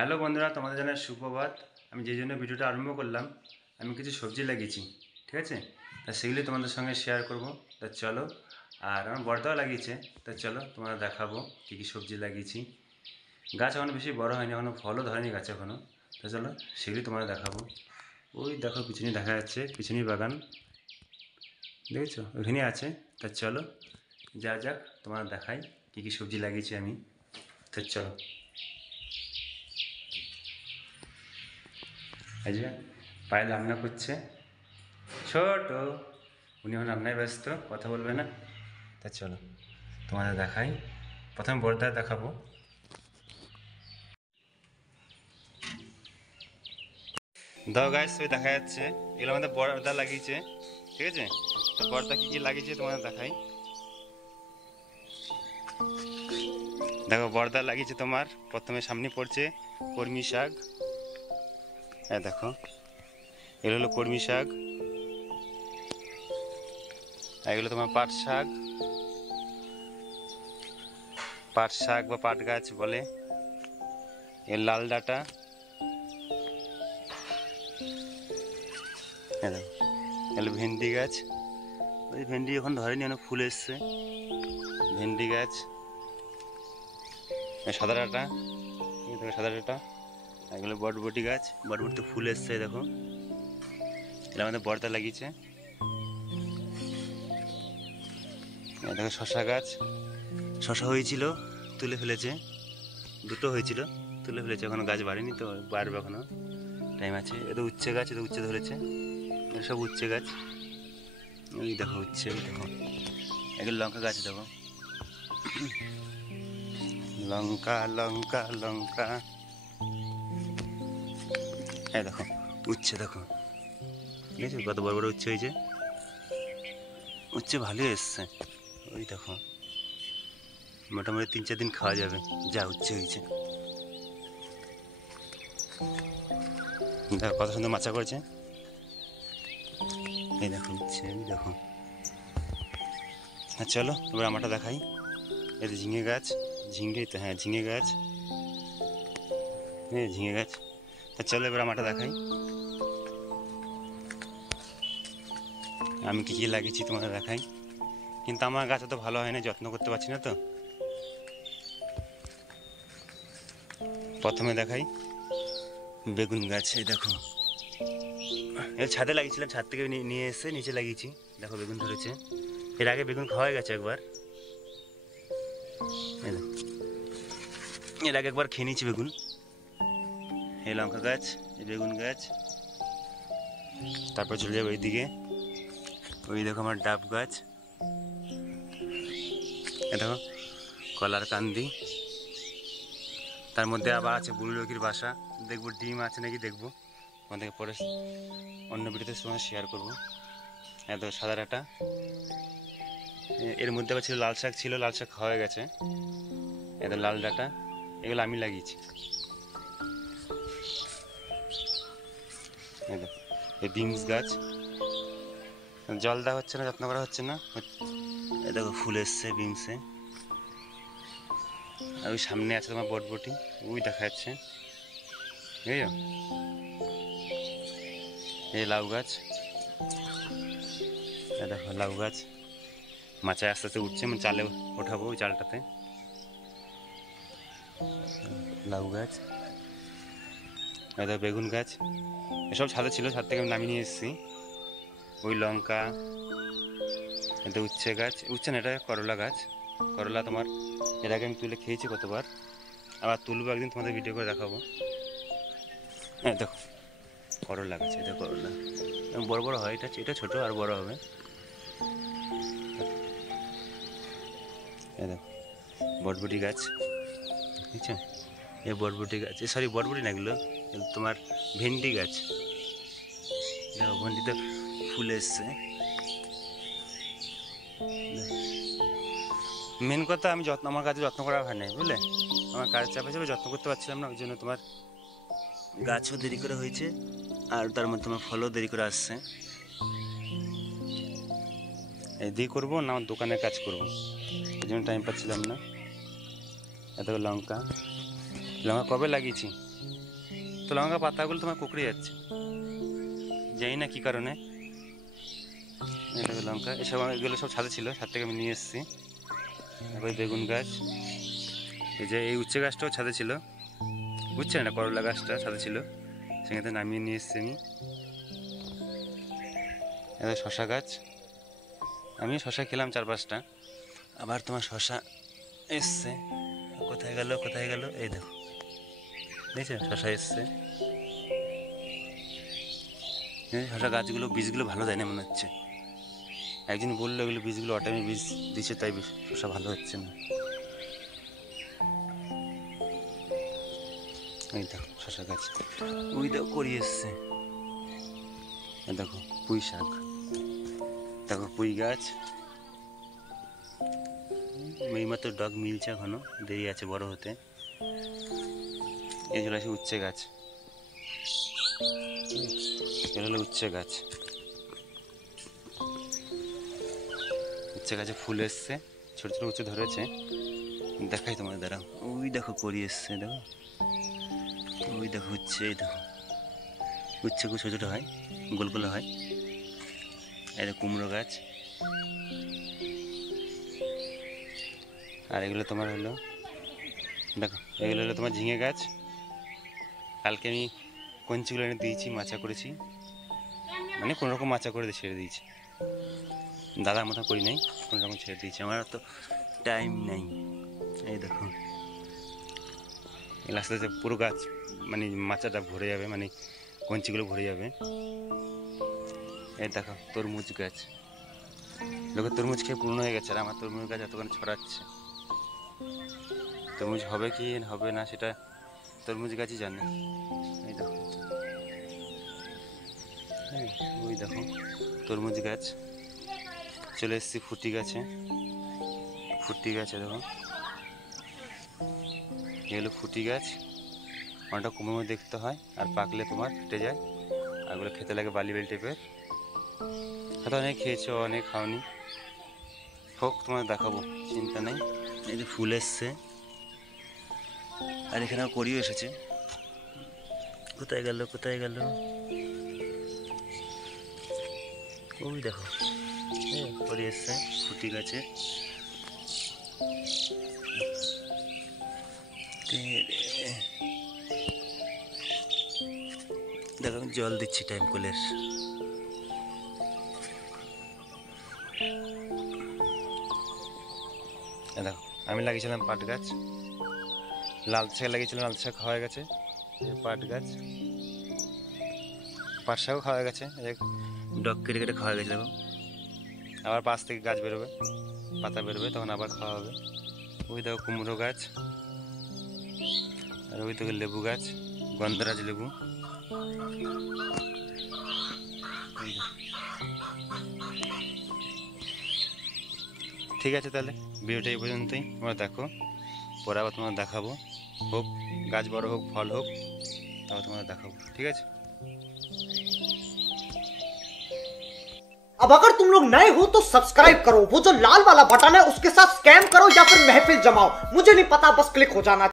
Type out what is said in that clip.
Hello বন্ধুরা, তোমাদের জানাই সুপ্রভাত। আমি যে জন্য ভিডিওটা আরম্ভ করলাম, আমি কিছু সবজি লাগিয়েছি, ঠিক আছে? তা সেগুলি তোমাদের সঙ্গে শেয়ার করব। তা চলো, আর আমার বড়দাও লাগিয়েছে, তা চলো তোমাদের দেখাবো কী কী সবজি লাগিয়েছি। গাছ এখনও বেশি বড় হয়নি, এখনও ফলও ধরেনি গাছ এখনও। তা চলো সেগুলি তোমাদের দেখাবো। ওই দেখো পিছনে দেখা যাচ্ছে, পিছনেই বাগান, দেখেছো? ওইখানেই আছে। তা চলো যাক তোমাদের দেখাই কী কী সবজি লাগিয়েছি আমি। তা চলো। এই যে পায়ে রান্না করছে ছোট, উনি এখন রান্নায় ব্যস্ত, কথা বলবে না। তা চলো তোমাদের দেখাই, প্রথমে বড়দা দেখাবো। দাও গাছ ওই দেখা যাচ্ছে, এগুলো আমাদের বড়দা লাগিয়েছে, ঠিক আছে? তো বড়দা কী কী লাগিয়েছে তোমাদের দেখাই। দেখো বড়দা লাগিয়েছে তোমার, প্রথমে সামনে পড়ছে কলমি শাক। হ্যাঁ দেখো, এগুলো হলো কলমি শাক, এগুলো তোমার পাট শাক, পাট শাক বা পাট গাছ বলে। এর লাল ডাঁটা, হ্যাঁ দেখো এগুলো ভেন্ডি গাছ। ওই ভেন্ডি এখন ধরেনি, অনেক ফুল এসছে। ভেন্ডি গাছ, সাদা ডাঁটা, দেখো সাদা ডাঁটা। এগুলো বটবটি গাছ, বটবটিতে ফুল এসছে দেখো, এটা আমাদের বড়দা লাগিয়েছে। দেখো শশা গাছ, শশা হয়েছিল তুলে ফেলেছে, দুটো হয়েছিল তুলে ফেলেছে, এখনো গাছ বাড়েনি, তো বাড়বে এখনো টাইম আছে। এটা উচ্ছে গাছ, এটা উচ্ছে ধরেছে, সব উচ্ছে গাছ। ওই দেখো উচ্ছে, ওই দেখো এগুলো লঙ্কা গাছ, দেখো লঙ্কা লঙ্কা লঙ্কা। হ্যাঁ দেখো উচ্ছে, দেখো ঠিক আছে, কত বড় বড় উচ্ছে হয়েছে, উচ্ছে ভালোই এসছে। ওই দেখো মোটামুটি 3-4 দিন খাওয়া যাবে, যা উচ্ছে হয়েছে। দেখো কত সুন্দর মাচা করেছে, এই দেখো উচ্ছে, এই দেখো। হ্যাঁ চলো এবার আমারটা দেখাই। এই ঝিঙে গাছ, ঝিঙে তো, হ্যাঁ ঝিঙে গাছ, হ্যাঁ ঝিঙে গাছ। তা চলো এবার আমারটা দেখাই, আমি কী কী লাগিয়েছি তোমাদের দেখাই। কিন্তু আমার গাছ অত ভালো হয় না, যত্ন করতে পারছি না তো। প্রথমে দেখাই বেগুন গাছ, এই দেখো এর ছাদে লাগিয়েছিলাম, ছাদ থেকে নিয়ে এসে নিচে লাগিয়েছি, দেখো বেগুন ধরেছে। এর আগে বেগুন খাওয়া গেছে একবার, এর আগে একবার খেয়ে নিয়েছি বেগুন। এই লঙ্কা গাছ, এই বেগুন গাছ, তারপর চলে যাবে ওইদিকে, ওই দেখো আমার ডাব গাছ, এ দেখো কলার কান্দি, তার মধ্যে আবার আছে বুলুরকির বাসা, দেখবো ডিম আছে নাকি দেখবো, আমাদেরকে পরে অন্য ভিডিওতে সময় শেয়ার করবো। এত সাদা ডাঁটা, এর মধ্যে আবার ছিল লাল শাক, ছিল লাল শাক খাওয়া গেছে। এত লাল ডাঁটা, এগুলো আমি লাগিয়েছি। এই বিনস গাছ, জল দেওয়া হচ্ছে না, যত্ন করা হচ্ছে না। এই দেখো ফুল এসছে বিনসে। আর ওই সামনে আছে তোমার বটবটি, ওই দেখা যাচ্ছে, বুঝছো? এই লাউ গাছ, এই দেখো লাউ গাছ মাচায় আস্তে আস্তে উঠছে, মানে চালে ওঠাবো ওই চালটাতে। লাউ গাছ, এই দেখো বেগুন গাছ, এসব ছাদে ছিল, ছাদ থেকে আমি নামিয়ে নিয়ে এসেছি। ওই লঙ্কা, এটা উচ্ছে গাছ, উচ্ছে না এটা করলা গাছ, করলা তোমার এর আগে আমি তুলে খেয়েছি কতবার, আবার তুলবো একদিন, তোমাদের ভিডিও করে দেখাবো। হ্যাঁ দেখো করলা গাছ, এটা করলা বড় বড় হয়, এটা ছোট আর বড় হবে। এই দেখো বটবটি গাছ, ঠিক আছে? এই বটবটি গাছ, সরি বটবটি না, এগুলো তোমার ভেন্ডি গাছ, দেখো ভেন্ডিতে ফুল এসছে। মেন কথা আমি আমার কাছে যত্ন করা হয় নাই, বুঝলে? আমার কাজের চাপে চাপে যত্ন করতে পারছিলাম না, ওই জন্য তোমার গাছও দেরি করে হয়েছে, আর তার মধ্যে তোমার ফলও দেরি করে আসছে। এই দিয়ে করবো না আমার দোকানের কাজ করবো, এই জন্য টাইম পাচ্ছিলাম না। এত লঙ্কা, লঙ্কা কবে লাগিয়েছি তো লঙ্কা পাতাগুলো তোমার কুকড়ে যাচ্ছে, জানি না কী কারণে। এটা লঙ্কা এসব এগুলো সব ছাদে ছিল, ছাদ থেকে আমি নিয়ে এসেছি। তারপরে বেগুন গাছ, এই যে এই উচ্ছে গাছটাও ছাদে ছিল, উচ্ছে না করলা গাছটা ছাদে ছিল, সেখান থেকে নামিয়ে নিয়ে এসেছি আমি। এটা শশা গাছ, আমি শশা খেলাম 4-5টা, আবার তোমার শশা এসছে। কোথায় গেল কোথায় গেল, এই দেখো দেখছো শশা এসছে। শশা গাছগুলো বীজগুলো ভালো দেয় না মনে হচ্ছে, একজন বললো এগুলো বীজগুলো অটাইমে বীজ দিচ্ছে, তাই শশা ভালো হচ্ছে না। এই দেখো শশা গাছ, ওই দেখো করি এসছে। দেখো পুঁই শাক, দেখো পুঁই গাছ, এইমাত্র ডগ মিলছে, এখনো দেরি আছে বড় হতে। এই চলে আসে উচ্ছে গাছ, এটা হলো উচ্ছে গাছ। উচ্ছে গাছে ফুল এসছে, ছোট ছোট উচ্ছে ধরেছে, দেখাই তোমার দ্বারা। ওই দেখো করি এসছে, দেখো ওই দেখো উচ্ছে, এই দেখো উচ্ছে খুব ছোটো ছোটো হয়, গোল গোল হয়। এটা কুমড়ো গাছ, আর এগুলো তোমার হলো, দেখো এগুলো হলো তোমার ঝিঙে গাছ। কালকে আমি কঞ্চিগুলো এনে দিয়েছি, মাচা করেছি, মানে কোনোরকম মাচা করে ছেড়ে দিয়েছি, দাদার মতো করি নাই, কোনোরকম ছেড়ে দিয়েছি, আমার তো টাইম নেই। এই দেখো আস্তে আস্তে পুরো গাছ মানে মাচাটা ভরে যাবে, মানে কঞ্চিগুলো ভরে যাবে। এই দেখো তরমুজ গাছ, লোকের তরমুজ খেয়ে পূর্ণ হয়ে গেছে, আর আমার তরমুজ গাছ এতক্ষণ ছড়াচ্ছে। তরমুজ হবে কি হবে না সেটা তরমুজ গাছই জানে। এই দেখো, হ্যাঁ ওই দেখো তরমুজ গাছ। চলে এসেছি ফুটি গাছে, ফুটি গাছে দেখো এগুলো ফুটি গাছ, অনেকটা কুমড়ো দেখতে হয়, আর পাকলে তোমার ফেটে যায়, আর এগুলো খেতে লাগে বালি বালি টাইপের। হয়তো অনেক খেয়েছো, অনেক খাওনি, হোক তোমার দেখাবো, চিন্তা নেই। এই যে ফুল এসছে, আর এখানে করিও এসেছে। কোথায় গেল কোথায় গেল, ওই দেখো করি এসছে ফুটি গাছে। দেখো আমি জল দিচ্ছি টাইম কলের। দেখো আমি লাগিয়েছিলাম পাট গাছ, লাল শাক লাগিয়েছিলাম, লাল শাক খাওয়া গেছে। পাট গাছ, পাট শাকও খাওয়া গেছে, ডগ কেটে কেটে খাওয়া গেছে। দেখো আবার পাশ থেকে গাছ বেরোবে, পাতা বেরোবে, তখন আবার খাওয়া হবে। ওই দেখো কুমড়ো গাছ, আর ওই দেখো লেবু গাছ, গন্ধরাজ লেবু। ঠিক আছে তাহলে ভিডিওটা এই পর্যন্তই, তোমরা দেখো, পরে আবার তোমার দেখাবো, হোক গাছ বড় হোক ফল হোক, তাও তোমার দেখাবো, ঠিক আছে। अब अगर तुम लोग नए हो तो सब्सक्राइब करो, वो जो लाल वाला बटन है उसके साथ स्कैम करो या फिर महफिल जमाओ, मुझे नहीं पता, बस क्लिक हो जाना।